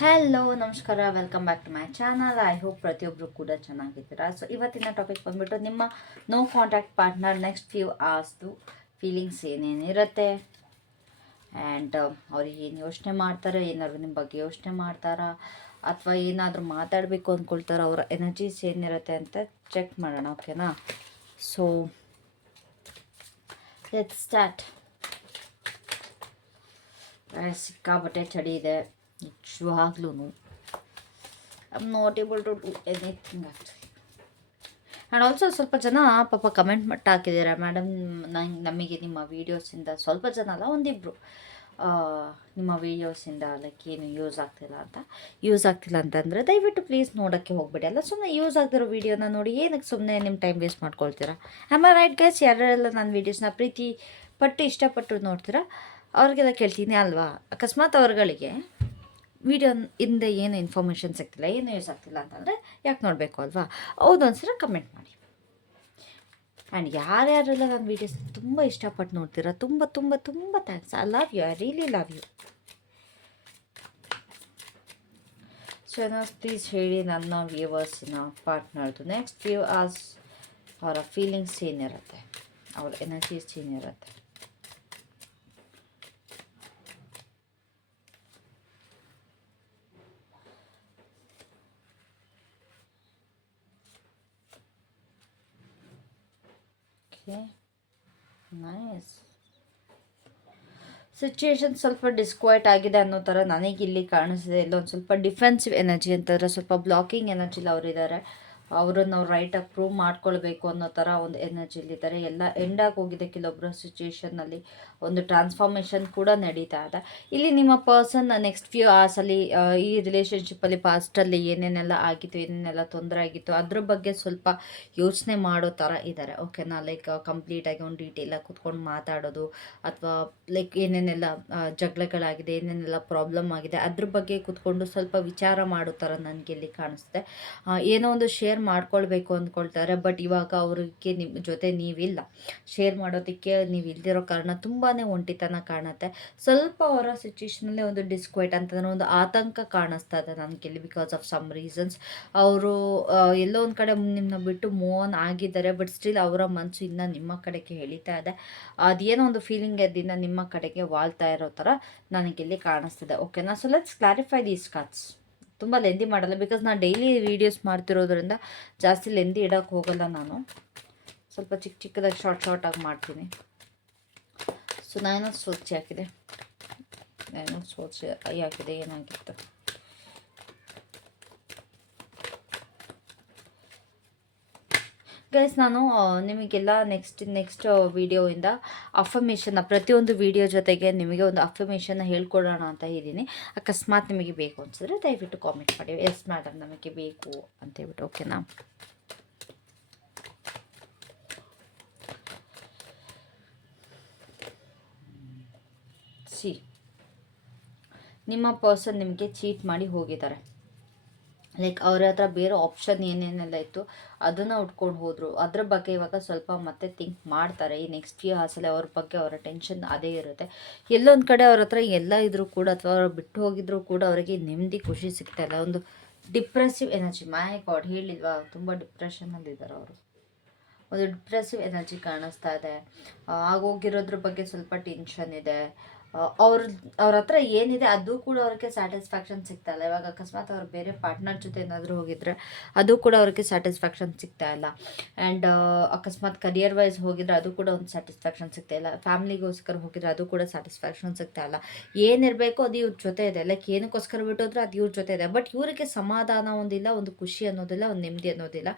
Hello ನಮಸ್ಕಾರ, welcome back to my channel. I hope ಪ್ರತಿಯೊಬ್ಬರು ಕೂಡ ಚೆನ್ನಾಗಿದ್ದೀರಾ. ಸೊ ಇವತ್ತಿನ ಟಾಪಿಕ್ ಬಂದ್ಬಿಟ್ಟು ನಿಮ್ಮ no contact partner next few ಅವರ್ಸ್ದು ಫೀಲಿಂಗ್ಸ್ ಏನೇನಿರುತ್ತೆ ಆ್ಯಂಡ್ ಅವ್ರಿಗೆ ಏನು ಯೋಚನೆ ಮಾಡ್ತಾರೆ, ಏನಾದ್ರು ನಿಮ್ಮ ಬಗ್ಗೆ ಯೋಚನೆ ಮಾಡ್ತಾರಾ ಅಥವಾ ಏನಾದರೂ ಮಾತಾಡಬೇಕು ಅಂದ್ಕೊಳ್ತಾರ, ಅವರ ಎನರ್ಜೀಸ್ ಏನಿರುತ್ತೆ ಅಂತ ಚೆಕ್ ಮಾಡೋಣ. ಓಕೆನಾ? So let's start. ಸಿಕ್ಕಾಬಟ್ಟೆ ಚಳಿ ಇದೆ ನಿಜವಾಗ್ಲೂ. I am not able to do anything actually. And also ಸ್ವಲ್ಪ ಜನ ಪಾಪ ಕಮೆಂಟ್ ಮಟ್ಟ ಹಾಕಿದ್ದಾರೆ, ಮೇಡಮ್ ನಮಗೆ ನಿಮ್ಮ ವೀಡಿಯೋಸಿಂದ, ಸ್ವಲ್ಪ ಜನ ಅಲ್ಲ ಒಂದಿಬ್ಬರು, ನಿಮ್ಮ ವೀಡಿಯೋಸಿಂದ ಲೈಕ್ ಏನು ಯೂಸ್ ಆಗ್ತಿಲ್ಲ ಅಂತ. ಯೂಸ್ ಆಗ್ತಿಲ್ಲ ಅಂತಂದರೆ ದಯವಿಟ್ಟು ಪ್ಲೀಸ್ ನೋಡೋಕ್ಕೆ ಹೋಗ್ಬೇಡಿ. ಅಲ್ಲ ಸುಮ್ಮನೆ ಯೂಸ್ ಆಗ್ತಿರೋ ವೀಡಿಯೋನ ನೋಡಿ ಏನಕ್ಕೆ ಸುಮ್ಮನೆ ನಿಮ್ಮ ಟೈಮ್ ವೇಸ್ಟ್ ಮಾಡ್ಕೊಳ್ತೀರಾ? Am I right guys? ಯಾರೆಲ್ಲ ನನ್ನ ವೀಡಿಯೋಸ್ನ ಪ್ರೀತಿ ಪಟ್ಟು ಇಷ್ಟಪಟ್ಟು ನೋಡ್ತೀರಾ ಅವ್ರಿಗೆಲ್ಲ ಕೇಳ್ತೀನಿ ಅಲ್ವಾ, ಅಕಸ್ಮಾತ್ ಅವ್ರಗಳಿಗೆ ವಿಡಿಯೋ ಇಂದ ಏನು ಇನ್ಫಾರ್ಮೇಷನ್ ಸಿಗ್ತಿಲ್ಲ, ಏನು ಯೂಸ್ ಆಗ್ತಿಲ್ಲ ಅಂತಂದರೆ ಯಾಕೆ ನೋಡಬೇಕು ಅಲ್ವಾ? ಹೌದು ಅನ್ಸಿದ್ರೆ ಕಮೆಂಟ್ ಮಾಡಿ. ಆ್ಯಂಡ್ ಯಾರ್ಯಾರೆಲ್ಲ ನನ್ನ ವೀಡಿಯೋಸ್ ತುಂಬ ಇಷ್ಟಪಟ್ಟು ನೋಡ್ತೀರಾ, ತುಂಬ ತುಂಬ ತುಂಬ thanks. I love you, I really love you. So please ಹೇಳಿ ನನ್ನ ವ್ಯೂವರ್ಸಿನ ಪಾರ್ಟ್ನರ್ದು ನೆಕ್ಸ್ಟ್ ವ್ಯೂ ಆಸ್ ಅವರ ಫೀಲಿಂಗ್ಸ್ ಏನಿರುತ್ತೆ, ಅವ್ರ ಎನರ್ಜೀಸ್ ಏನಿರುತ್ತೆ. ನೈಸ್. ಸಿಚುಯೇಷನ್ ಸ್ವಲ್ಪ ಡಿಸ್ಕ್ವೈಟ್ ಆಗಿದೆ ಅನ್ನೋ ಥರ ನನಗಿಲ್ಲಿ ಕಾಣಿಸ್ತಿದೆ. ಇಲ್ಲೊಂದು ಸ್ವಲ್ಪ ಡಿಫೆನ್ಸಿವ್ ಎನರ್ಜಿ ಅಂತಂದರೆ ಸ್ವಲ್ಪ ಬ್ಲಾಕಿಂಗ್ ಎನರ್ಜಿಲಿ ಅವರಿದ್ದಾರೆ. ಅವರನ್ನು ನಾವು ರೈಟಾಗಿ ಪ್ರೂವ್ ಮಾಡ್ಕೊಳ್ಬೇಕು ಅನ್ನೋ ಥರ ಒಂದು ಎನರ್ಜಿಲಿದ್ದಾರೆ. ಎಲ್ಲ ಎಂಡಾಗಿ ಹೋಗಿದೆ ಕೆಲವೊಬ್ಬರ ಸಿಚುಯೇಷನ್ನಲ್ಲಿ. ಒಂದು ಟ್ರಾನ್ಸ್ಫಾರ್ಮೇಷನ್ ಕೂಡ ನಡೀತಾ ಇದೆ ಇಲ್ಲಿ. ನಿಮ್ಮ ಪರ್ಸನ್ ನೆಕ್ಸ್ಟ್ ಫ್ಯೂ ಅವರ್ಸಲ್ಲಿ ಈ ರಿಲೇಷನ್ಶಿಪ್ಪಲ್ಲಿ ಪಾಸ್ಟಲ್ಲಿ ಏನೇನೆಲ್ಲ ಆಗಿತ್ತು, ಏನೇನೆಲ್ಲ ತೊಂದರೆ ಆಗಿತ್ತು ಅದ್ರ ಬಗ್ಗೆ ಸ್ವಲ್ಪ ಯೋಚನೆ ಮಾಡೋ ಥರ ಇದ್ದಾರೆ. ಓಕೆನಾ? ಲೈಕ್ ಕಂಪ್ಲೀಟಾಗಿ ಒಂದು ಡೀಟೇಲಾಗಿ ಕೂತ್ಕೊಂಡು ಮಾತಾಡೋದು, ಅಥವಾ ಲೈಕ್ ಏನೇನೆಲ್ಲ ಜಗಳಗಳಾಗಿದೆ, ಏನೇನೆಲ್ಲ ಪ್ರಾಬ್ಲಮ್ ಆಗಿದೆ ಅದ್ರ ಬಗ್ಗೆ ಕೂತ್ಕೊಂಡು ಸ್ವಲ್ಪ ವಿಚಾರ ಮಾಡೋ ಥರ ನನಗೆ ಇಲ್ಲಿ ಕಾಣಿಸ್ತೆ. ಏನೋ ಒಂದು ಶೇರ್ ಮಾಡ್ಕೊಳ್ಬೇಕು ಅಂದ್ಕೊಳ್ತಾರೆ, ಬಟ್ ಇವಾಗ ಅವ್ರಿಗೆ ನಿಮ್ಮ ಜೊತೆ ನೀವಿಲ್ಲ. ಶೇರ್ ಮಾಡೋದಕ್ಕೆ ನೀವು ಇಲ್ದಿರೋ ಕಾರಣ ತುಂಬಾ ಒಂಟಿತನ ಕಾಣುತ್ತೆ. ಸ್ವಲ್ಪ ಅವರ ಸಿಚುವೇಷನಲ್ಲಿ ಒಂದು ಡಿಸ್ಕ್ವೈಟ್ ಅಂತಂದರೆ ಒಂದು ಆತಂಕ ಕಾಣಿಸ್ತಾ ಇದೆ ನನಗಿಲ್ಲಿ, ಬಿಕಾಸ್ ಆಫ್ ಸಮ್ ರೀಸನ್ಸ್. ಅವರು ಎಲ್ಲೋ ಒಂದು ಕಡೆ ನಿಮ್ಮನ್ನ ಬಿಟ್ಟು ಮೂವ್ ಆನ್ ಆಗಿದ್ದಾರೆ, ಬಟ್ ಸ್ಟಿಲ್ ಅವರ ಮನಸ್ಸು ಇನ್ನೂ ನಿಮ್ಮ ಕಡೆಗೆ ಎಳಿತಾ ಇದೆ. ಅದೇನೋ ಒಂದು ಫೀಲಿಂಗ್ ಎದ್ದಿನ ನಿಮ್ಮ ಕಡೆಗೆ ವಾಲ್ತಾ ಇರೋ ಥರ ನನಗಿಲ್ಲಿ ಕಾಣಿಸ್ತಿದೆ. ಓಕೆನಾ? So let's clarify these cards. ತುಂಬ ಲೆಂದಿ ಮಾಡಲ್ಲ, ಬಿಕಾಸ್ ನಾನು ಡೈಲಿ ವೀಡಿಯೋಸ್ ಮಾಡ್ತಿರೋದ್ರಿಂದ ಜಾಸ್ತಿ ಲೆಂದಿ ಇಡೋಕ್ಕೆ ಹೋಗಲ್ಲ ನಾನು. ಸ್ವಲ್ಪ ಚಿಕ್ಕ ಚಿಕ್ಕದಾಗಿ ಶಾರ್ಟಾಗಿ ಮಾಡ್ತೀನಿ. ಸೊ ನಾನು ಸ್ವಚ್ಛ ಹಾಕಿದೆ, ನಾನು ಸ್ವಚ್ಛ ಹಾಕಿದೆ. ಏನಾಗಿತ್ತು ಗೈಸ್, ನಾನು ನಿಮಗೆಲ್ಲ ನೆಕ್ಸ್ಟ್ ವೀಡಿಯೋಯಿಂದ ಅಫರ್ಮೇಷನ್ನ, ಪ್ರತಿಯೊಂದು ವೀಡಿಯೋ ಜೊತೆಗೆ ನಿಮಗೆ ಒಂದು ಅಫರ್ಮೇಷನ್ನ ಹೇಳ್ಕೊಡೋಣ ಅಂತ ಇದ್ದೀನಿ. ಅಕಸ್ಮಾತ್ ನಿಮಗೆ ಬೇಕು ಅನಿಸಿದ್ರೆ ದಯವಿಟ್ಟು ಕಾಮೆಂಟ್ ಮಾಡಿ, ಎಸ್ ಮೇಡಮ್ ನಮಗೆ ಬೇಕು ಅಂತೇಳ್ಬಿಟ್ಟು. ಓಕೆನಾ? ಸಿ, ನಿಮ್ಮ ಪರ್ಸನ್ ನಿಮಗೆ ಚೀಟ್ ಮಾಡಿ ಹೋಗಿದ್ದಾರೆ. ಲೈಕ್ ಅವ್ರ ಹತ್ರ ಬೇರೆ ಆಪ್ಷನ್ ಏನೇನೆಲ್ಲ ಇತ್ತು ಅದನ್ನು ಉಟ್ಕೊಂಡು ಹೋದರು. ಅದ್ರ ಬಗ್ಗೆ ಇವಾಗ ಸ್ವಲ್ಪ ಮತ್ತೆ ಥಿಂಕ್ ಮಾಡ್ತಾರೆ. ಈ ನೆಕ್ಸ್ಟ್ ಫ್ಯೂ ಅವರ್ಸಲ್ಲಿ ಅವ್ರ ಬಗ್ಗೆ ಅವರ ಟೆನ್ಷನ್ ಅದೇ ಇರುತ್ತೆ. ಎಲ್ಲೊಂದು ಕಡೆ ಅವ್ರ ಹತ್ರ ಎಲ್ಲ ಇದ್ರೂ ಕೂಡ, ಅಥವಾ ಅವ್ರು ಬಿಟ್ಟು ಹೋಗಿದ್ರು ಕೂಡ ಅವರಿಗೆ ನೆಮ್ಮದಿ ಖುಷಿ ಸಿಗ್ತಾಯಿಲ್ಲ. ಒಂದು ಡಿಪ್ರೆಸಿವ್ ಎನರ್ಜಿ. ಮೈ ಗಾಡ್, ಹೇಳಿಲ್ವಾ ತುಂಬ ಡಿಪ್ರೆಷನಲ್ಲಿದ್ದಾರೆ ಅವರು. ಒಂದು ಡಿಪ್ರೆಸಿವ್ ಎನರ್ಜಿ ಕಾಣಿಸ್ತಾ ಇದೆ. ಆಗೋಗಿರೋದ್ರ ಬಗ್ಗೆ ಸ್ವಲ್ಪ ಟೆನ್ಷನ್ ಇದೆ. ಅವ್ರ ಹತ್ರ ಏನಿದೆ ಅದು ಕೂಡ ಅವ್ರಿಗೆ ಸ್ಯಾಟಿಸ್ಫ್ಯಾಕ್ಷನ್ ಸಿಗ್ತಾಯಿಲ್ಲ. ಇವಾಗ ಅಕಸ್ಮಾತ್ ಅವ್ರು ಬೇರೆ ಪಾರ್ಟ್ನರ್ ಜೊತೆ ಏನಾದರೂ ಹೋಗಿದ್ರೆ ಅದು ಕೂಡ ಅವ್ರಿಗೆ ಸ್ಯಾಟಿಸ್ಫ್ಯಾಕ್ಷನ್ ಸಿಗ್ತಾಯಿಲ್ಲ. ಆ್ಯಂಡ್ ಅಕಸ್ಮಾತ್ ಕರಿಯರ್ ವೈಸ್ ಹೋಗಿದ್ರೆ ಅದು ಕೂಡ ಒಂದು ಸ್ಯಾಟಿಸ್ಫ್ಯಾಕ್ಷನ್ ಸಿಗ್ತಾಯಿಲ್ಲ. ಫ್ಯಾಮ್ಲಿಗೋಸ್ಕರ ಹೋಗಿದ್ರೆ ಅದು ಕೂಡ ಸ್ಯಾಟಿಸ್ಫ್ಯಾಕ್ಷನ್ ಸಿಗ್ತಾಯಿಲ್ಲ. ಏನಿರಬೇಕು ಅದು ಇವ್ರ ಜೊತೆ ಇದೆ. ಲೈಕ್ ಏನಕ್ಕೋಸ್ಕರ ಬಿಟ್ಟೋದ್ರೆ ಅದು ಇವ್ರ ಜೊತೆ ಇದೆ, ಬಟ್ ಇವರಿಗೆ ಸಮಾಧಾನ ಒಂದಿಲ್ಲ, ಒಂದು ಖುಷಿ ಅನ್ನೋದಿಲ್ಲ, ಒಂದು ನೆಮ್ಮದಿ ಅನ್ನೋದಿಲ್ಲ.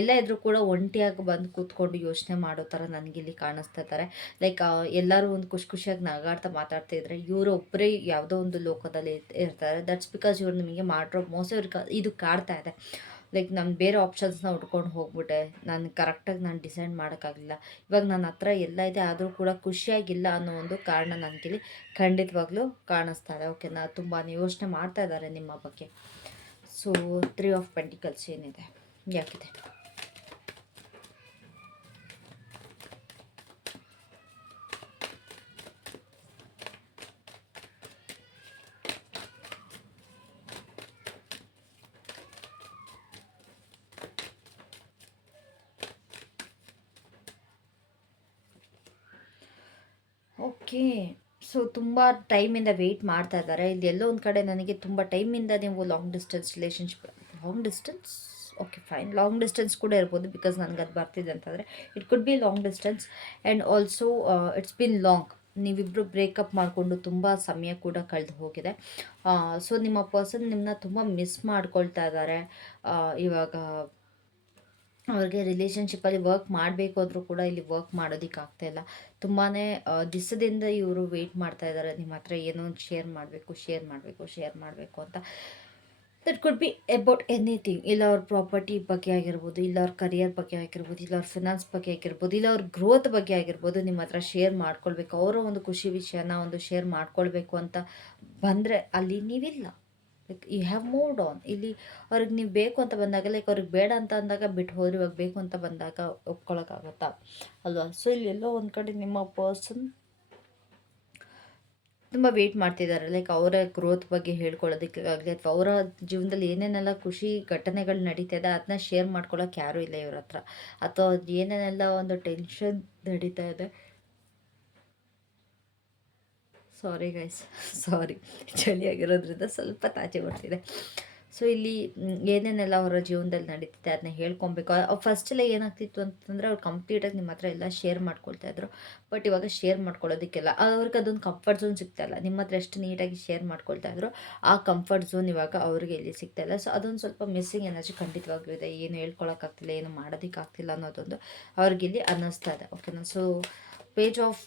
ಎಲ್ಲ ಇದ್ರೂ ಕೂಡ ಒಂಟಿಯಾಗಿ ಬಂದು ಕೂತ್ಕೊಂಡು ಯೋಚನೆ ಮಾಡೋ ಥರ ನನಗಿಲ್ಲಿ ಕಾಣಿಸ್ತಾ ಇದ್ದಾರೆ. ಲೈಕ್ ಎಲ್ಲರೂ ಒಂದು ಖುಷಿಯಾಗಿ ನಗಾಡ್ತಾ ಮಾತಾಡ್ತಾ ಇದ್ರೆ ಇವರು ಒಬ್ಬರೇ ಯಾವುದೋ ಒಂದು ಲೋಕದಲ್ಲಿ ಇರ್ತಾರೆ. ದಟ್ಸ್ ಬಿಕಾಸ್ ಇವ್ರು ನಿಮಗೆ ಮಾಡಿರೋ ಮೋಸ ಇವ್ರಿಗೆ ಇದು ಕಾಡ್ತಾ ಇದೆ. ಲೈಕ್ ನಾನು ಬೇರೆ ಆಪ್ಷನ್ಸ್ನ ಉಟ್ಕೊಂಡು ಹೋಗ್ಬಿಟ್ಟೆ, ನಾನು ಕರೆಕ್ಟಾಗಿ ನಾನು ಡಿಸೈಡ್ ಮಾಡೋಕ್ಕಾಗಲಿಲ್ಲ. ಇವಾಗ ನನ್ನ ಹತ್ರ ಎಲ್ಲ ಇದೆ ಆದರೂ ಕೂಡ ಖುಷಿಯಾಗಿಲ್ಲ ಅನ್ನೋ ಒಂದು ಕಾರಣ ನನಗಿಲ್ಲಿ ಖಂಡಿತವಾಗ್ಲೂ ಕಾಣಿಸ್ತಾ ಇದೆ. ಓಕೆನಾ? ತುಂಬಾ ಯೋಚನೆ ಮಾಡ್ತಾ ಇದ್ದಾರೆ ನಿಮ್ಮ ಬಗ್ಗೆ. ಸೊ 3 ಆಫ್ ಪೆಂಟಿಕಲ್ಸ್ ಏನಿದೆ, ಯಾಕಿದೆ? ಓಕೆ. ಸೊ ತುಂಬ ಟೈಮಿಂದ ವೆಯ್ಟ್ ಮಾಡ್ತಾ ಇದ್ದಾರೆ. ಇಲ್ಲಿ ಎಲ್ಲೋ ಒಂದು ಕಡೆ ನನಗೆ ತುಂಬ ಟೈಮಿಂದ ನೀವು long distance relationship, long distance, okay fine, long distance ಕೂಡ ಇರ್ಬೋದು ಬಿಕಾಸ್ ನನಗದು ಬರ್ತಿದೆ ಅಂತಂದರೆ it could be long distance. And also it's been long. ನೀವಿಬ್ಬರು ಬ್ರೇಕಪ್ ಮಾಡಿಕೊಂಡು ತುಂಬ ಸಮಯ ಕೂಡ ಕಳೆದು ಹೋಗಿದೆ. ಸೊ ನಿಮ್ಮ ಪರ್ಸನ್ ನಿಮ್ಮನ್ನ ತುಂಬ ಮಿಸ್ ಮಾಡ್ಕೊಳ್ತಾ ಇದ್ದಾರೆ. ಇವಾಗ ಅವ್ರಿಗೆ ರಿಲೇಷನ್ಶಿಪ್ಪಲ್ಲಿ ವರ್ಕ್ ಮಾಡಬೇಕು ಅಂದರೂ ಕೂಡ ಇಲ್ಲಿ ವರ್ಕ್ ಮಾಡೋದಕ್ಕೆ ಆಗ್ತಾಯಿಲ್ಲ. ತುಂಬಾ ದಿವಸದಿಂದ ಇವರು ವೆಯ್ಟ್ ಮಾಡ್ತಾ ಇದ್ದಾರೆ ನಿಮ್ಮ ಹತ್ರ ಏನೋ ಒಂದು ಶೇರ್ ಮಾಡಬೇಕು, ಶೇರ್ ಮಾಡಬೇಕು, ಶೇರ್ ಮಾಡಬೇಕು ಅಂತ. That could be about anything. ಇಲ್ಲ ಅವ್ರ ಪ್ರಾಪರ್ಟಿ ಬಗ್ಗೆ ಆಗಿರ್ಬೋದು, ಇಲ್ಲ ಅವ್ರ ಕರಿಯರ್ ಬಗ್ಗೆ ಆಗಿರ್ಬೋದು, ಇಲ್ಲ ಅವ್ರ ಫಿನಾನ್ಸ್ ಬಗ್ಗೆ ಆಗಿರ್ಬೋದು, ಇಲ್ಲ ಅವ್ರ ಗ್ರೋತ್ ಬಗ್ಗೆ ಆಗಿರ್ಬೋದು, ನಿಮ್ಮ ಹತ್ರ ಶೇರ್ ಮಾಡ್ಕೊಳ್ಬೇಕು, ಅವರ ಒಂದು ಖುಷಿ ವಿಷಯನ ಒಂದು ಶೇರ್ ಮಾಡ್ಕೊಳ್ಬೇಕು ಅಂತ ಬಂದರೆ ಅಲ್ಲಿ ನೀವಿಲ್ಲ. Like you have moved on. ಇಲ್ಲಿ ಅವ್ರಿಗೆ ನೀವು ಬೇಕು ಅಂತ ಬಂದಾಗ, ಲೈಕ್ ಅವ್ರಿಗೆ ಬೇಡ ಅಂತ ಅಂದಾಗ ಬಿಟ್ಟು ಹೋದ್ರೆ, ಇವಾಗ ಬೇಕು ಅಂತ ಬಂದಾಗ ಒಪ್ಕೊಳಕ್ಕಾಗತ್ತಾ ಅಲ್ವಾ? ಸೊ ಇಲ್ಲಿ ಎಲ್ಲೋ ಒಂದು ಕಡೆ ನಿಮ್ಮ ಪರ್ಸನ್ ತುಂಬ ವೆಯ್ಟ್ ಮಾಡ್ತಿದ್ದಾರೆ. ಲೈಕ್ ಅವರ ಗ್ರೋತ್ ಬಗ್ಗೆ ಹೇಳ್ಕೊಳ್ಳೋದಕ್ಕಾಗಲಿ ಅಥವಾ ಅವರ ಜೀವನದಲ್ಲಿ ಏನೇನೆಲ್ಲ ಖುಷಿ ಘಟನೆಗಳು ನಡೀತಾ ಇದೆ ಅದನ್ನ ಶೇರ್ ಮಾಡ್ಕೊಳ್ಳೋಕೆ ಯಾರೂ ಇಲ್ಲ ಇವ್ರ ಹತ್ರ. ಅಥವಾ ಏನೇನೆಲ್ಲ ಒಂದು ಟೆನ್ಷನ್ ನಡೀತಾ ಇದೆ, ಸಾರಿ ಗೈಸ್, ಸಾರಿ, ಚಳಿಯಾಗಿರೋದ್ರಿಂದ ಸ್ವಲ್ಪ ತಾಚೆ ಬರ್ತಿದೆ. ಸೊ ಇಲ್ಲಿ ಏನೇನೆಲ್ಲ ಅವರ ಜೀವನದಲ್ಲಿ ನಡೀತಿದೆ ಅದನ್ನ ಹೇಳ್ಕೊಬೇಕು. ಫಸ್ಟೆಲ್ಲ ಏನಾಗ್ತಿತ್ತು ಅಂತಂದರೆ ಅವ್ರು ಕಂಪ್ಲೀಟಾಗಿ ನಿಮ್ಮ ಹತ್ರ ಎಲ್ಲ ಶೇರ್ ಮಾಡ್ಕೊಳ್ತಾಯಿದ್ರು. ಬಟ್ ಇವಾಗ ಶೇರ್ ಮಾಡ್ಕೊಳ್ಳೋದಕ್ಕೆಲ್ಲ ಅವ್ರಿಗೆ ಅದೊಂದು ಕಂಫರ್ಟ್ ಝೋನ್ ಸಿಗ್ತಾಯಿಲ್ಲ. ನಿಮ್ಮ ಹತ್ರ ಎಷ್ಟು ನೀಟಾಗಿ ಶೇರ್ ಮಾಡ್ಕೊಳ್ತಾಯಿದ್ರು ಆ ಕಂಫರ್ಟ್ ಝೋನ್ ಇವಾಗ ಅವ್ರಿಗೆ ಎಲ್ಲಿ ಸಿಗ್ತಾಯಿಲ್ಲ. ಸೊ ಅದೊಂದು ಸ್ವಲ್ಪ ಮಿಸ್ಸಿಂಗ್ ಎನರ್ಜಿ ಖಂಡಿತವಾಗ್ಲೂ ಇದೆ. ಏನು ಹೇಳ್ಕೊಳಕ್ಕಾಗ್ತಿಲ್ಲ, ಏನು ಮಾಡೋದಕ್ಕಾಗ್ತಿಲ್ಲ ಅನ್ನೋದೊಂದು ಅವ್ರಿಗಿಲ್ಲಿ ಅನ್ನಿಸ್ತಾ ಇದೆ. ಓಕೆನಾ? ಸೊ ಪೇಜ್ ಆಫ್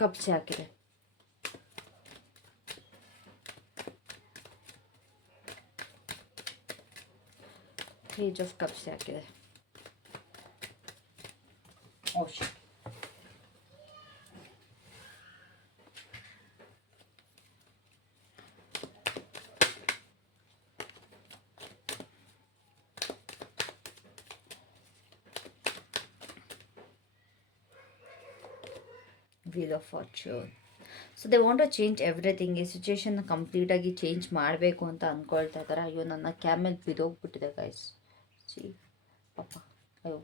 ಕಪ್ಸ್ ಹಾಕಿದೆ. ಪೇಜ್ ಆಫ್ ಕಪ್ಸ್ ಹಾಕಿದೆ. ಓಶ್, wheel of fortune. So they want to change everything. ಈ ಸಿಚುವೇಶನ್ನ ಕಂಪ್ಲೀಟಾಗಿ ಚೇಂಜ್ ಮಾಡಬೇಕು ಅಂತ ಅಂದ್ಕೊಳ್ತಾ ಇದ್ದಾರೆ. ಅಯ್ಯೋ, ನನ್ನ ಕ್ಯಾಮೆಲ್ ಬಿದ್ದೋಗ್ಬಿಟ್ಟಿದೆ ಗೈಸ್. ಸಿ ಪಾಪ, ಅಯ್ಯೋ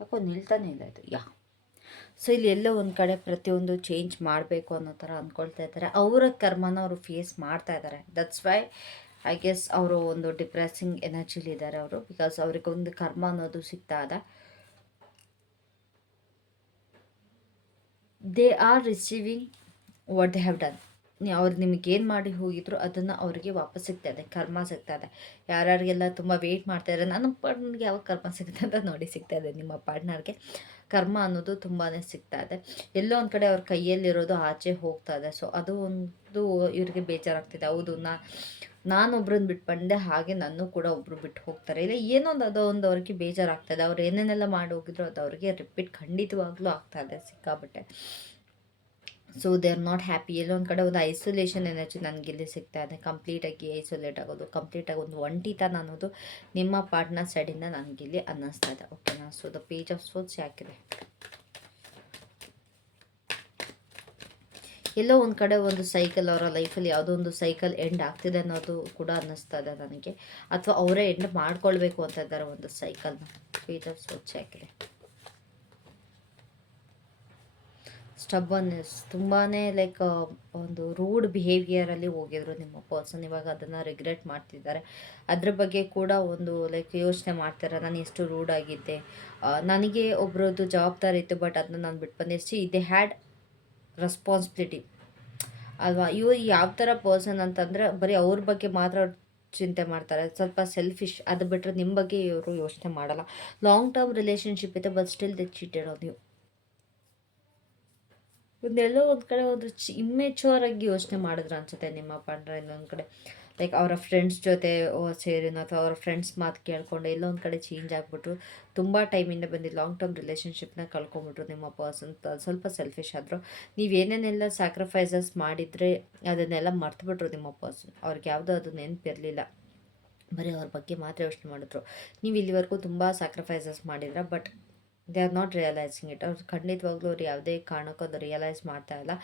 ಯಾಕೋ ನಿಲ್ತಾನೆ ಇಲ್ಲ ಇದು. ಸೊ ಇಲ್ಲಿ ಎಲ್ಲೋ ಒಂದು ಕಡೆ ಪ್ರತಿಯೊಂದು ಚೇಂಜ್ ಮಾಡಬೇಕು ಅನ್ನೋ ಥರ ಅಂದ್ಕೊಳ್ತಾ ಇದ್ದಾರೆ. ಅವರ ಕರ್ಮನ ಅವರು ಫೇಸ್ ಮಾಡ್ತಾ ಇದ್ದಾರೆ. ದಟ್ಸ್ ವೈ ಐ ಗೆಸ್ ಅವರು ಒಂದು ಡಿಪ್ರೆಸಿಂಗ್ ಎನರ್ಜಿಲಿದ್ದಾರೆ ಅವರು. ಬಿಕಾಸ್ ಅವ್ರಿಗೆ ಒಂದು ಕರ್ಮ ಅನ್ನೋದು ಸಿಗ್ತಾ ಇದೆ. They are receiving what they have done. ಅವ್ರು ನಿಮಗೇನು ಮಾಡಿ ಹೋಗಿದ್ರು ಅದನ್ನು ಅವರಿಗೆ ವಾಪಸ್ ಸಿಗ್ತಾಯಿದೆ, ಕರ್ಮ ಸಿಗ್ತಾಯಿದೆ. ಯಾರ್ಯಾರಿಗೆಲ್ಲ ತುಂಬ ವೆಯ್ಟ್ ಮಾಡ್ತಾಯಿದ್ದಾರೆ ನನ್ನ ಪಾರ್ಟ್ನರ್ಗೆ ಯಾವಾಗ ಕರ್ಮ ಸಿಗುತ್ತೆ ಅಂತ ನೋಡಿ, ಸಿಗ್ತಾಯಿದೆ. ನಿಮ್ಮ ಪಾರ್ಟ್ನರ್ಗೆ ಕರ್ಮ ಅನ್ನೋದು ತುಂಬಾ ಸಿಗ್ತಾಯಿದೆ. ಎಲ್ಲೋ ಒಂದು ಕಡೆ ಅವ್ರ ಕೈಯಲ್ಲಿರೋದು ಆಚೆ ಹೋಗ್ತಾ ಇದೆ. ಸೊ ಅದು ಒಂದು ಇವ್ರಿಗೆ ಬೇಜಾರಾಗ್ತಿದೆ. ಹೌದು, ನಾನೊಬ್ರನ್ನ ಬಿಟ್ಟು ಬಂದೆ, ಹಾಗೆ ನನ್ನೂ ಕೂಡ ಒಬ್ಬರು ಬಿಟ್ಟು ಹೋಗ್ತಾರೆ, ಇಲ್ಲ ಏನೊಂದು ಅದೊಂದು ಅವ್ರಿಗೆ ಬೇಜಾರಾಗ್ತಾಯಿದೆ. ಅವ್ರು ಏನೇನೆಲ್ಲ ಮಾಡಿ ಹೋಗಿದ್ರು ಅದು ಅವ್ರಿಗೆ ರಿಪೀಟ್ ಖಂಡಿತವಾಗ್ಲೂ ಆಗ್ತಾಯಿದೆ ಸಿಕ್ಕಾಬಟ್ಟೆ. So they are not happy. ಎಲ್ಲೋ ಒಂದು ಕಡೆ ಒಂದು ಐಸೋಲೇಷನ್ ಎನರ್ಜಿ ನನಗಿಲ್ಲಿ ಸಿಗ್ತಾ ಇದೆ. ಕಂಪ್ಲೀಟಾಗಿ ಐಸೋಲೇಟ್ ಆಗೋದು, ಕಂಪ್ಲೀಟಾಗಿ ಒಂದು ಒಂಟಿತನ ಅನ್ನೋದು ನಿಮ್ಮ ಪಾರ್ಟ್ನರ್ ಸೈಡಿಂದ ನನಗಿಲ್ಲಿ ಅನ್ನಿಸ್ತಾ ಇದೆ. ಓಕೆನಾ? So the page of swords ಯಾಕಿದೆ. ಎಲ್ಲೋ ಒಂದು ಕಡೆ ಒಂದು ಸೈಕಲ್, ಅವರ ಲೈಫಲ್ಲಿ ಯಾವುದೋ ಒಂದು ಸೈಕಲ್ ಎಂಡ್ ಆಗ್ತಿದೆ ಅನ್ನೋದು ಕೂಡ ಅನ್ನಿಸ್ತಾ ಇದೆ ನನಗೆ. ಅಥವಾ ಅವರೇ ಎಂಡ್ ಮಾಡ್ಕೊಳ್ಬೇಕು ಅಂತ ಇದ್ದಾರೆ ಒಂದು ಸೈಕಲ್ನ. ಪೇಜ್ ಆಫ್ ಸೋರ್ಸ್ ಯಾಕಿದೆ. ಸ್ಟಬ್ಬನ್ನೆಸ್, ತುಂಬಾ ಲೈಕ್ ಒಂದು ರೂಡ್ ಬಿಹೇವಿಯರಲ್ಲಿ ಹೋಗಿದ್ರು ನಿಮ್ಮ ಪರ್ಸನ್. ಇವಾಗ ಅದನ್ನು ರಿಗ್ರೆಟ್ ಮಾಡ್ತಿದ್ದಾರೆ. ಅದ್ರ ಬಗ್ಗೆ ಕೂಡ ಒಂದು ಲೈಕ್ ಯೋಚನೆ ಮಾಡ್ತಾರೆ. ನಾನು ಎಷ್ಟು ರೂಡ್ ಆಗಿದ್ದೆ, ನನಗೆ ಒಬ್ರದ್ದು ಜವಾಬ್ದಾರಿ ಇತ್ತು, ಬಟ್ ಅದನ್ನ ನಾನು ಬಿಟ್ಟು ಬಂದೆ. ದೇ ಹ್ಯಾಡ್ ರೆಸ್ಪಾನ್ಸಿಬಿಲಿಟಿ ಅಲ್ವಾ? ಇವರು ಯಾವ ಥರ ಪರ್ಸನ್ ಅಂತಂದರೆ ಬರೀ ಅವ್ರ ಬಗ್ಗೆ ಮಾತ್ರ ಚಿಂತೆ ಮಾಡ್ತಾರೆ, ಸ್ವಲ್ಪ ಸೆಲ್ಫಿಶ್. ಅದು ಬಿಟ್ಟರೆ ನಿಮ್ಮ ಬಗ್ಗೆ ಇವರು ಯೋಚನೆ ಮಾಡಲ್ಲ. ಲಾಂಗ್ ಟರ್ಮ್ ರಿಲೇಷನ್ಶಿಪ್ ಇದೆ, but still they cheated on you. ಒಂದೆಲ್ಲೋ ಒಂದು ಕಡೆ ಒಂದು ಇಮ್ಮೆಚೂರ್ ಆಗಿ ಯೋಚನೆ ಮಾಡಿದ್ರು ಅನ್ಸುತ್ತೆ ನಿಮ್ಮ ಪಾರ್ಟ್ನರ್. ಇನ್ನೊಂದು ಕಡೆ ಲೈಕ್ ಅವರ ಫ್ರೆಂಡ್ಸ್ ಜೊತೆ ಸೇರಿನ ಅಥವಾ ಅವರ ಫ್ರೆಂಡ್ಸ್ ಮಾತು ಕೇಳಿಕೊಂಡು ಎಲ್ಲೋ ಒಂದು ಕಡೆ ಚೇಂಜ್ ಆಗಿಬಿಟ್ರು. ತುಂಬ ಟೈಮಿಂದ ಬಂದು ಲಾಂಗ್ ಟರ್ಮ್ ರಿಲೇಷನ್ಶಿಪ್ನ ಕಳ್ಕೊಂಬಿಟ್ರು ನಿಮ್ಮ ಪರ್ಸನ್. ಸ್ವಲ್ಪ ಸೆಲ್ಫಿಶ್ ಆದರು. ನೀವೇನೇನೆಲ್ಲ ಸ್ಯಾಕ್ರಿಫೈಸಸ್ ಮಾಡಿದರೆ ಅದನ್ನೆಲ್ಲ ಮರ್ತುಬಿಟ್ರು ನಿಮ್ಮ ಪರ್ಸನ್. ಅವ್ರಿಗೆ ಯಾವುದೋ ಅದು ನೆನಪಿರಲಿಲ್ಲ, ಬರೀ ಅವ್ರ ಬಗ್ಗೆ ಮಾತ್ರ ಯೋಚನೆ ಮಾಡಿದ್ರು. ನೀವು ಇಲ್ಲಿವರೆಗೂ ತುಂಬ ಸ್ಯಾಕ್ರಿಫೈಸಸ್ ಮಾಡಿದ್ರ, but they are not realising it. ಅವ್ರು ಖಂಡಿತವಾಗ್ಲೂ ಅವ್ರು ಯಾವುದೇ ಕಾರಣಕ್ಕೂ ಅದು ರಿಯಲೈಸ್ ಮಾಡ್ತಾ ಇಲ್ಲ.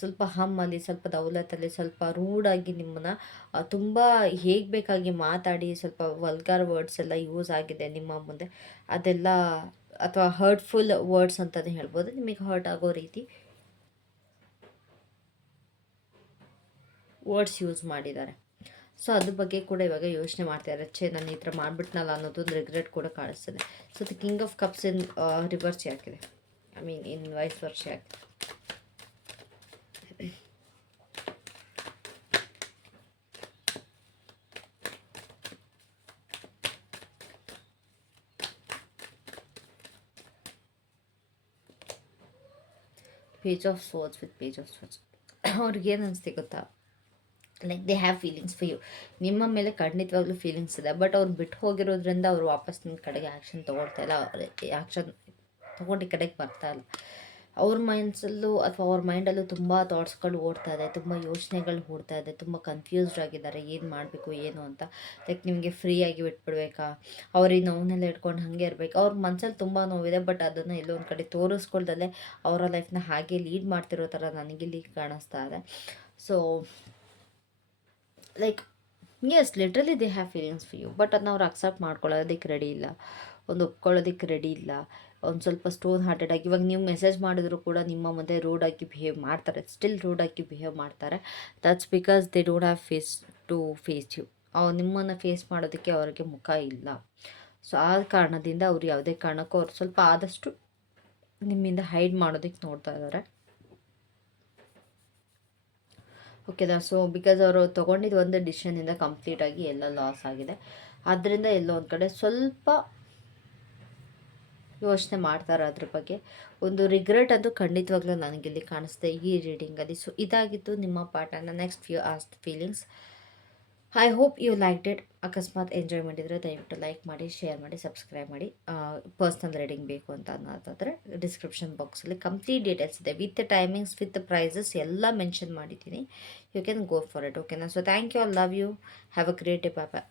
ಸ್ವಲ್ಪ ಹಮ್ಮಲ್ಲಿ, ಸ್ವಲ್ಪ ದೌಲತ್ತಲ್ಲಿ, ಸ್ವಲ್ಪ ರೂಡಾಗಿ ನಿಮ್ಮನ್ನು ತುಂಬ ಹೇಗೆ ಬೇಕಾಗಿ ಮಾತಾಡಿ, ಸ್ವಲ್ಪ ವಲ್ಗಾರ್ ವರ್ಡ್ಸ್ ಎಲ್ಲ ಯೂಸ್ ಆಗಿದೆ ನಿಮ್ಮ ಮುಂದೆ. ಅದೆಲ್ಲ ಅಥವಾ ಹರ್ಟ್ಫುಲ್ ವರ್ಡ್ಸ್ ಅಂತಲೇ ಹೇಳ್ಬೋದು, ನಿಮಗೆ ಹರ್ಟ್ ಆಗೋ ರೀತಿ ವರ್ಡ್ಸ್ ಯೂಸ್ ಮಾಡಿದ್ದಾರೆ. ಸೊ ಅದ್ರ ಬಗ್ಗೆ ಕೂಡ ಇವಾಗ ಯೋಚನೆ ಮಾಡ್ತಿದ್ದಾರೆ, ನಾನು ಈ ಥರ ಮಾಡಿಬಿಟ್ನಲ್ಲ ಅನ್ನೋದೊಂದು ರಿಗ್ರೆಟ್ ಕೂಡ ಕಾಣಿಸ್ತದೆ. So the king of cups in reverse ಯಾಕಿದೆ, I mean in vice versa ಯಾಕಿದೆ. Page of swords with page of swords. ಅವ್ರಿಗೆ ಏನು ಅನಿಸ್ತಿ ಗೊತ್ತಾ, like they have feelings for you. ನಿಮ್ಮ ಮೇಲೆ ಖಂಡಿತವಾಗ್ಲೂ ಫೀಲಿಂಗ್ಸ್ ಇದೆ, ಬಟ್ ಅವ್ರು ಬಿಟ್ಟು ಹೋಗಿರೋದ್ರಿಂದ ಅವರು ವಾಪಸ್ ನಿಮ್ಮ ಕಡೆಗೆ ಆ್ಯಕ್ಷನ್ ತೊಗೊಳ್ತಾ ಇಲ್ಲ, ಆ್ಯಕ್ಷನ್ ತೊಗೊಂಡು ಈ ಕಡೆಗೆ ಬರ್ತಾ ಇಲ್ಲ. ಅವ್ರ ಮೈಂಡ್ಸಲ್ಲೂ ಅಥವಾ ಅವ್ರ ಮೈಂಡಲ್ಲೂ ತುಂಬ ಥಾಟ್ಸ್ಗಳು ಓಡ್ತಾ ಇದೆ, ತುಂಬ ಯೋಚನೆಗಳು ಓಡ್ತಾ ಇದೆ, ತುಂಬ ಕನ್ಫ್ಯೂಸ್ಡ್ ಆಗಿದ್ದಾರೆ ಏನು ಮಾಡಬೇಕು ಏನು ಅಂತ. ಲೈಕ್ ನಿಮಗೆ ಫ್ರೀಯಾಗಿ ಬಿಟ್ಬಿಡ್ಬೇಕಾ, ಅವ್ರಿಗೆ ನೋವನ್ನೆಲ್ಲ ಇಟ್ಕೊಂಡು ಹಾಗೆ ಇರಬೇಕು. ಅವ್ರ ಮನಸ್ಸಲ್ಲಿ ತುಂಬ ನೋವಿದೆ, ಬಟ್ ಅದನ್ನು ಎಲ್ಲೋ ಒಂದು ಕಡೆ ತೋರಿಸ್ಕೊಳ್ದಲ್ಲೇ ಅವರ ಲೈಫ್ನ ಹಾಗೆ ಲೀಡ್ ಮಾಡ್ತಿರೋ ಥರ ನನಗಿಲ್ಲಿ ಕಾಣಿಸ್ತಾ ಇದೆ. So like yes literally they have feelings for you, but ಅದನ್ನ ಅವ್ರು ಅಕ್ಸೆಪ್ಟ್ ಮಾಡ್ಕೊಳ್ಳೋದಕ್ಕೆ ರೆಡಿ ಇಲ್ಲ, ಒಂದು ಒಪ್ಕೊಳ್ಳೋದಕ್ಕೆ ರೆಡಿ ಇಲ್ಲ. ಒಂದು ಸ್ವಲ್ಪ ಸ್ಟೋನ್ ಹಾರ್ಟೆಡ್ ಆಗಿ ಇವಾಗ ನೀವು ಮೆಸೇಜ್ ಮಾಡಿದ್ರು ಕೂಡ ನಿಮ್ಮ ಮುಂದೆ ರೂಡಾಗಿ ಬಿಹೇವ್ ಮಾಡ್ತಾರೆ, ಸ್ಟಿಲ್ ರೂಡಾಗಿ ಬಿಹೇವ್ ಮಾಡ್ತಾರೆ. That's because they don't have face to face you. ಅವ್ರು ನಿಮ್ಮನ್ನು ಫೇಸ್ ಮಾಡೋದಕ್ಕೆ ಅವ್ರಿಗೆ ಮುಖ ಇಲ್ಲ. ಸೊ ಆ ಕಾರಣದಿಂದ ಅವ್ರು ಯಾವುದೇ ಕಾರಣಕ್ಕೂ ಅವ್ರು ಸ್ವಲ್ಪ ಆದಷ್ಟು ನಿಮ್ಮಿಂದ ಹೈಡ್ ಮಾಡೋದಕ್ಕೆ ನೋಡ್ತಾ ಇದ್ದಾರೆ. ಓಕೆನಾ. ಸೊ ಬಿಕಾಸ್ ಅವರು ತೊಗೊಂಡಿದ್ದು ಒಂದು ಡಿಸಿಷನಿಂದ ಕಂಪ್ಲೀಟಾಗಿ ಎಲ್ಲ ಲಾಸ್ ಆಗಿದೆ. ಆದ್ದರಿಂದ ಎಲ್ಲೋ ಒಂದು ಕಡೆ ಸ್ವಲ್ಪ ಯೋಚನೆ ಮಾಡ್ತಾರೆ ಅದ್ರ ಬಗ್ಗೆ. ಒಂದು ರಿಗ್ರೆಟ್ ಅಂತೂ ಖಂಡಿತವಾಗ್ಲೂ ನನಗಿಲ್ಲಿ ಕಾಣಿಸ್ತೆ ಈ ರೀಡಿಂಗಲ್ಲಿ. ಸೊ ಇದಾಗಿತ್ತು ನಿಮ್ಮ ಪಾಠನ. Next few asked feelings. I hope you like it. ಅಕಸ್ಮಾತ್ ಎಂಜಾಯ್ ಮಾಡಿದರೆ ದಯವಿಟ್ಟು ಲೈಕ್ ಮಾಡಿ, ಶೇರ್ ಮಾಡಿ, ಸಬ್ಸ್ಕ್ರೈಬ್ ಮಾಡಿ. ಪರ್ಸ್ನಲ್ ರೀಡಿಂಗ್ ಬೇಕು ಅಂತ ಅನ್ನೋದಾದರೆ ಡಿಸ್ಕ್ರಿಪ್ಷನ್ ಬಾಕ್ಸಲ್ಲಿ ಕಂಪ್ಲೀಟ್ ಡೀಟೇಲ್ಸ್ ಇದೆ, ವಿತ್ ಟೈಮಿಂಗ್ಸ್, ವಿತ್ ಪ್ರೈಸಸ್ ಎಲ್ಲ ಮೆನ್ಷನ್ ಮಾಡಿದ್ದೀನಿ. You can go for it. ಓಕೆನಾ. So thank you, I love you, have a great day. Bye bye.